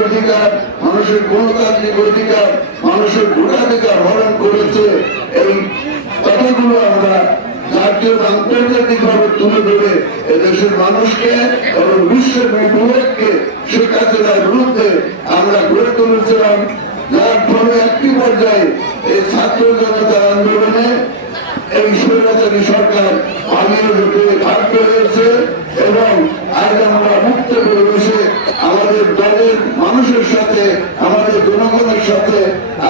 অধিকার মানুষের গণতান্ত্রিক অধিকার, মানুষের ভোটাধিকার হরণ করেছে। এই কথাগুলো আমরা জাতীয় আন্তর্জাতিক ভাবে তুলে ধরে এদেশের মানুষকে এবং বিশ্বের বিবেককে শেখ হাসিনার বিরুদ্ধে আমরা গড়ে তুলেছিলাম। যার ফলে একটি পর্যায়ে এই ছাত্র জনতার আন্দোলনে এই স্বৈরাচারী সরকার পালিয়ে যেতে বাধ্য হয়েছে এবং আজ আমরা মুক্ত পরিবেশে আমাদের দলের মানুষের সাথে, আমাদের জনগণের সাথে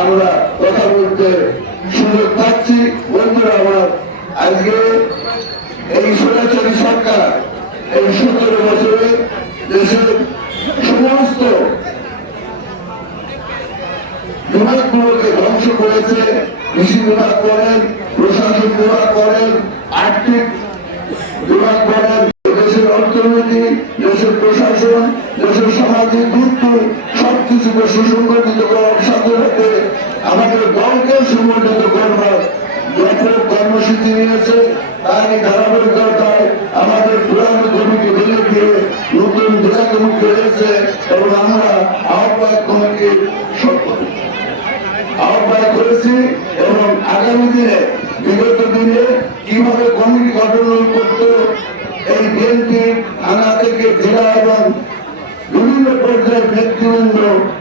আমরা কথা বলতে সুযোগ পাচ্ছি। বন্ধুরা, আমার আজকে এই স্বৈরাচারী সরকার এই সতেরো বছরে দেশের সমস্ত বিভাগগুলোকে ধ্বংস করেছে। কৃষি বিভাগ করেন, প্রশাসন বিভাগ করেন, আর্থিক বিভাগ করেন প্রশাসন দেশের সামাজিক ভিত্তি সবকিছুকে সুসংগঠিত করার সাথে সাথে আমাদের দলকে সংগঠিত করবার কর্মসূচি নিয়েছে তারই ধারাবাহিকতায় আমাদের পুরানো কমিটি ভেঙে দিয়ে নতুন জেলা কমিটি হয়েছে এবং আমরা আহ্বায়ক কমিটির আহ্বান করেছি এবং আগামী দিনে বিগত দিনে কীভাবে কমিটি গঠন করতে এই বিএনপি থানা থেকে জেলা এবং পর্যায়ের ব্যক্তিবৃন্দ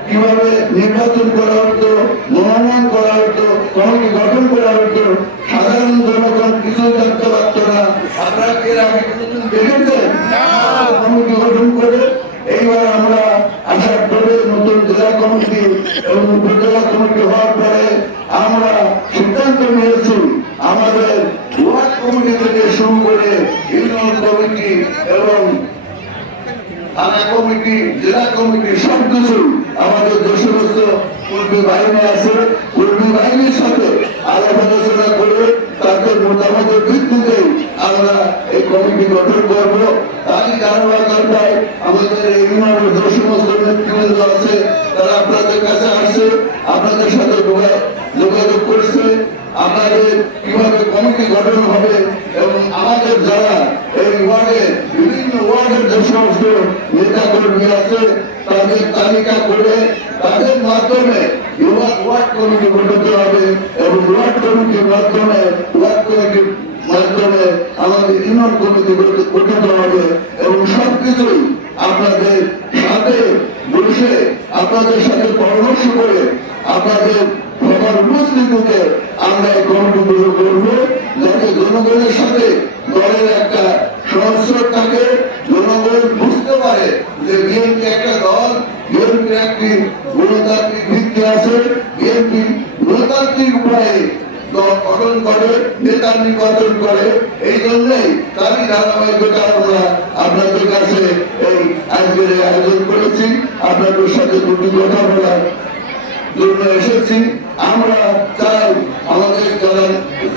কীভাবে নির্বাচন করা হতো মনোনয়ন করা হতো কমিটি গঠন করা হতো সাধারণ জনগণ কিছু জানতে পারত না। আপনারা এর আগে কোনোদিন দেখেছেন? কমিটি গঠন করে এইবার আমরা আশা করে নতুন জেলা কমিটি এবং উপজেলা কমিটি হওয়ার পরে আমরা সিদ্ধান্ত নিয়েছি আমাদের ওয়ার্ড কমিটি থেকে শুরু করে ইউনিয়ন কমিটি এবং থানা কমিটি, জেলা কমিটি, সব কিছু আমাদের সমস্ত কর্মী বাহিনী আছে। কর্মী বাহিনীর সাথে আলাপ আলোচনা করে তাদের মতামতের ভিত্তিতে আমরা এই কমিটি গঠন করব। তারই ধারাবাহিকতায় আমাদের এই ইউনিয়নের যে সমস্ত নেতৃবৃন্দ আছে, তারা আপনাদের কাছে আসছে আপনাদের সাথে যোগা- যোগাযোগ করছে। আপনাদের কীভাবে কমিটি গঠন হবে এবং আমাদের যারা এই ওয়ার্ডে বিভিন্ন ওয়ার্ডের যে সমস্ত নেতা কর্মী আছে, তাদের তালিকা করে তাদের মাধ্যমে ওয়ার্ড কমিটি গঠিত হবে এবং ওয়ার্ড কমিটির মাধ্যমে, ওয়ার্ড কমিটির মাধ্যমে আমাদের ইউনিয়ন কমিটি গঠিত হবে এবং সবকিছুই আপনাদের সাথে বসে, আপনাদের সাথে পরামর্শ করে আপনাদের সবার উপস্থিতিতে আমরা এই কমিটিগুলো করব যাতে জনগণের সাথে দলের একটা সংস্রব থাকে জনগণ বুঝতে পারে যে বিএনপি একটা দল, বিএনপির একটি গণতান্ত্রিক ভিত্তি আছে, বিএনপি গণতান্ত্রিক উপায়ে গঠন করে, নেতা নির্বাচন করে। এই জন্যই তারই ধারাবাহিকতা আমরা আপনাদের কাছে এই আজকের আয়োজন করেছি। আপনাদের সাথে দুটি কথা বলার জন্য এসেছি। আমরা চাই আমাদের যারা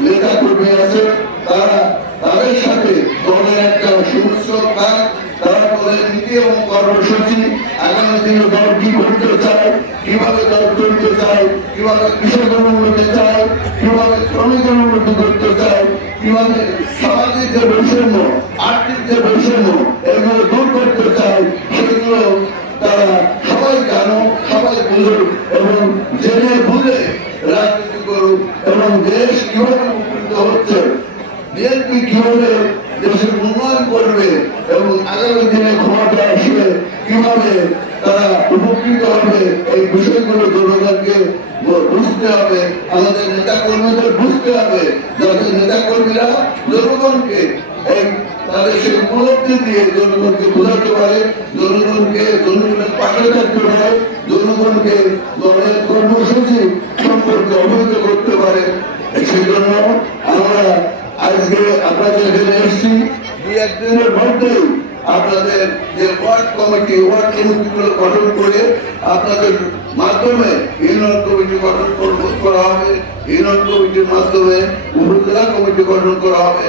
নেতা কর্মী আছে, তারা তাদের সাথে দলের একটা সুস্থ কাজ, তারা দলের নীতি কর্মসূচি আগামী দিনে দল কি করতে চায়, কীভাবে দল চলতে চায়, কীভাবে কৃষকের উন্নতি চায়, কীভাবে শ্রমিকের উন্নতি করতে চায়, কীভাবে সামাজিক যে বৈষম্য, আর্থিক যে বৈষম্য, এগুলো দূর করতে চায়, সেগুলো তারা সবাই জানো সবাই বুঝুক এবং জেনে বুঝে রাজনীতি করুক এবং দেশ কীভাবে উপকৃত হচ্ছে, বিএনপি কীভাবে দেশের উন্নয়ন করবে এবং আগামী দিনে ক্ষমতা আসলে কীভাবে তারা উপকৃত হবে, এই বিষয়গুলো জনগণকে বুঝতে হবে, আমাদের নেতা কর্মীদের বুঝতে হবে, যাতে নেতা কর্মীরা জনগণকে তাদের সেই উপলব্ধি দিয়ে জনগণকে বোঝাতে পারে, জনগণকে জনগণের পাশে থাকতে পারে, জনগণকে দলের কর্মসূচি সম্পর্কে অবহিত করতে পারে সেই জন্য আমরা আজকে আপনাদের এখানে এসেছি। দুই একদিনের মধ্যেই আপনাদের যে ওয়ার্ড কমিটি, ওয়ার্ড কমিটিগুলো গঠন করে আপনাদের মাধ্যমে ইউনিয়ন কমিটি গঠন করা হবে। ইউনিয়ন কমিটির মাধ্যমে উপজেলা কমিটি গঠন করা হবে।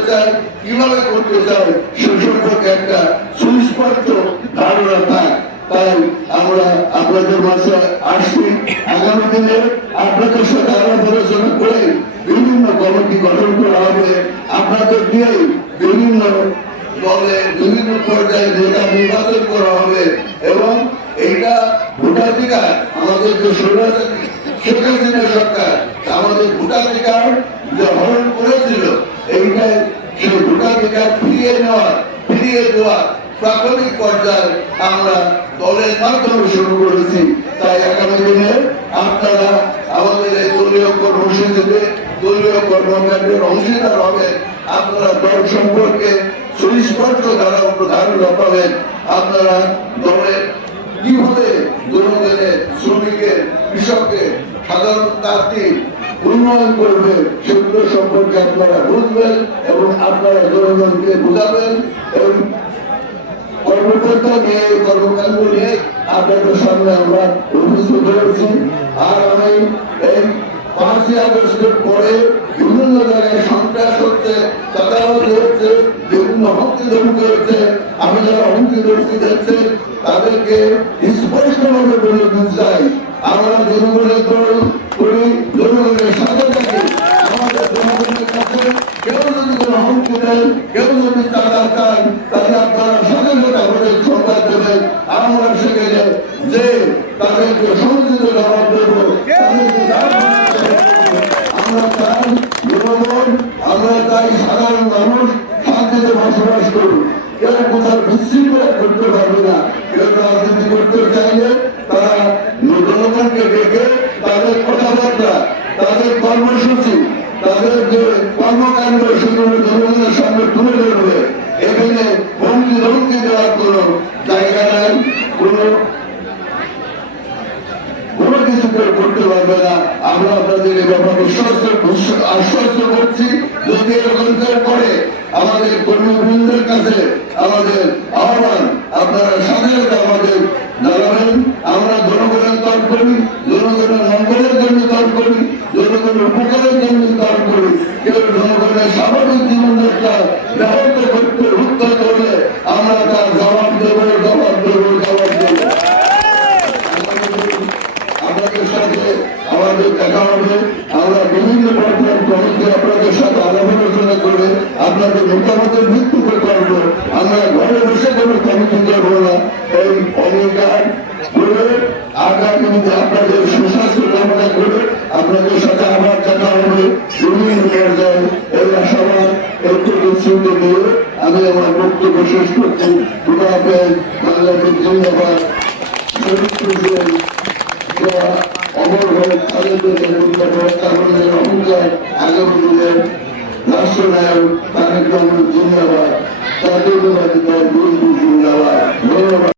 চায় কীভাবে করতে চায় সে সম্পর্কে একটা সুস্পষ্ট ধারণা থাক তাই আমরা আপনাদের মাঝে আসছি। আগামী দিনে আপনাদের সাথে আলাপ আলোচনা করে বিভিন্ন কমিটি গঠন করা হবে। আপনাদের দিয়ে বিভিন্ন দলে বিভিন্ন পর্যায়ে নেতা নির্বাচন করা হবে এবং এইটা ভোটাধিকার আমাদের যে সরকার, আমাদের ভোটাধিকার যে হরণ করেছিল, এইটাই সেই ভোটাধিকার ফিরিয়ে নেওয়ার, ফিরিয়ে দেওয়ার প্রাথমিক পর্যায়ে আমরা দলের মাধ্যমে শুরু করেছি। তাই আগামী দিনে আপনারা আমাদের এই দলীয় কর্মসূচিতে, দলীয় কর্মকাণ্ডের অংশীদার হবেন। আপনারা দল সম্পর্কে সুস্পষ্ট ধারা ধারণা পাবেন আপনারা দলের কীভাবে জনগণের শ্রমিকের কৃষকের সাধারণ তাত্ত্বিক উন্নয়ন করবে সেগুলো সম্পর্কে আপনারা বুঝবেন এবং আপনারা জনগণকে বুঝাবেন। এবং কর্মকর্তা নিয়ে, কর্মকাণ্ড নিয়ে আপনাদের সামনে আমরা উপস্থিত হয়েছি। আর আমি এই পাঁচই আগস্টের পরে বিভিন্ন জায়গায় সন্ত্রাস হচ্ছে, চাঁদাবাজি হচ্ছে, বিভিন্ন হুমকি ধমকি হচ্ছে, আমি যারা হুমকি ধমকি দিচ্ছে তাদেরকে স্পষ্টভাবে বলে দিতে চাই। আমরা জনগণের দল করি জনগণের সাথে থাকি আমাদের জনগণের কাছে কেউ যদি কোনো কেউ যদি চাঁদা চান তাহলে আপনারা সাথে আমাদের সংবাদ দেবেন আমরা বসবাস করুন কেউ কোথাও বিশৃঙ্খলা করতে পারবে না কেউ রাজনীতি করতে চাইলে তারা জনগণকে ডেকে তাদের কথাবার্তা তাদের কর্মসূচি তাদের যে কর্মকাণ্ড সেগুলো জনগণের সামনে তুলে ধরবে এখানে হুমকি ধমকি দেওয়ার কোনো জায়গা নাই কোনো কোনো কিছু কেউ করতে পারবে না আমরা আপনাদের এই ব্যাপারে আশ্বস্ত আশ্বস্ত করছি যদি এরকম কেউ করে আমাদের কর্মীবৃন্দের কাছে আমাদের আহ্বান, আপনারা সাথে আমাদের জানাবেন। আমরা জনগণের তর করি, জনগণের মঙ্গলের জন্য তর করি, জনগণের উপকারের জন্য তর করি। কেউ জনগণের স্বাভাবিক জীবনযাত্রা কমিটি করব না এই অঙ্গীকার আপনাদের সুস্বাস্থ্য আপনাদের সাথে আবার দেখা হবে। বিভিন্ন পর্যায়ে এই আশাবাদ একটু বিস্তৃত দিয়ে আমি আমার বক্তব্য শেষ করছি। খুদা হাফেজ, বাংলাদেশ ধন্যবাদ শরীফ প্রেসিডেন্ট অমর হয়ে খালেদের কারণের অহংকার আগামী দিনের রাষ্ট্রনায়ক তারেক ধন্যবাদ তাদের ধন্যবাদ Gracias.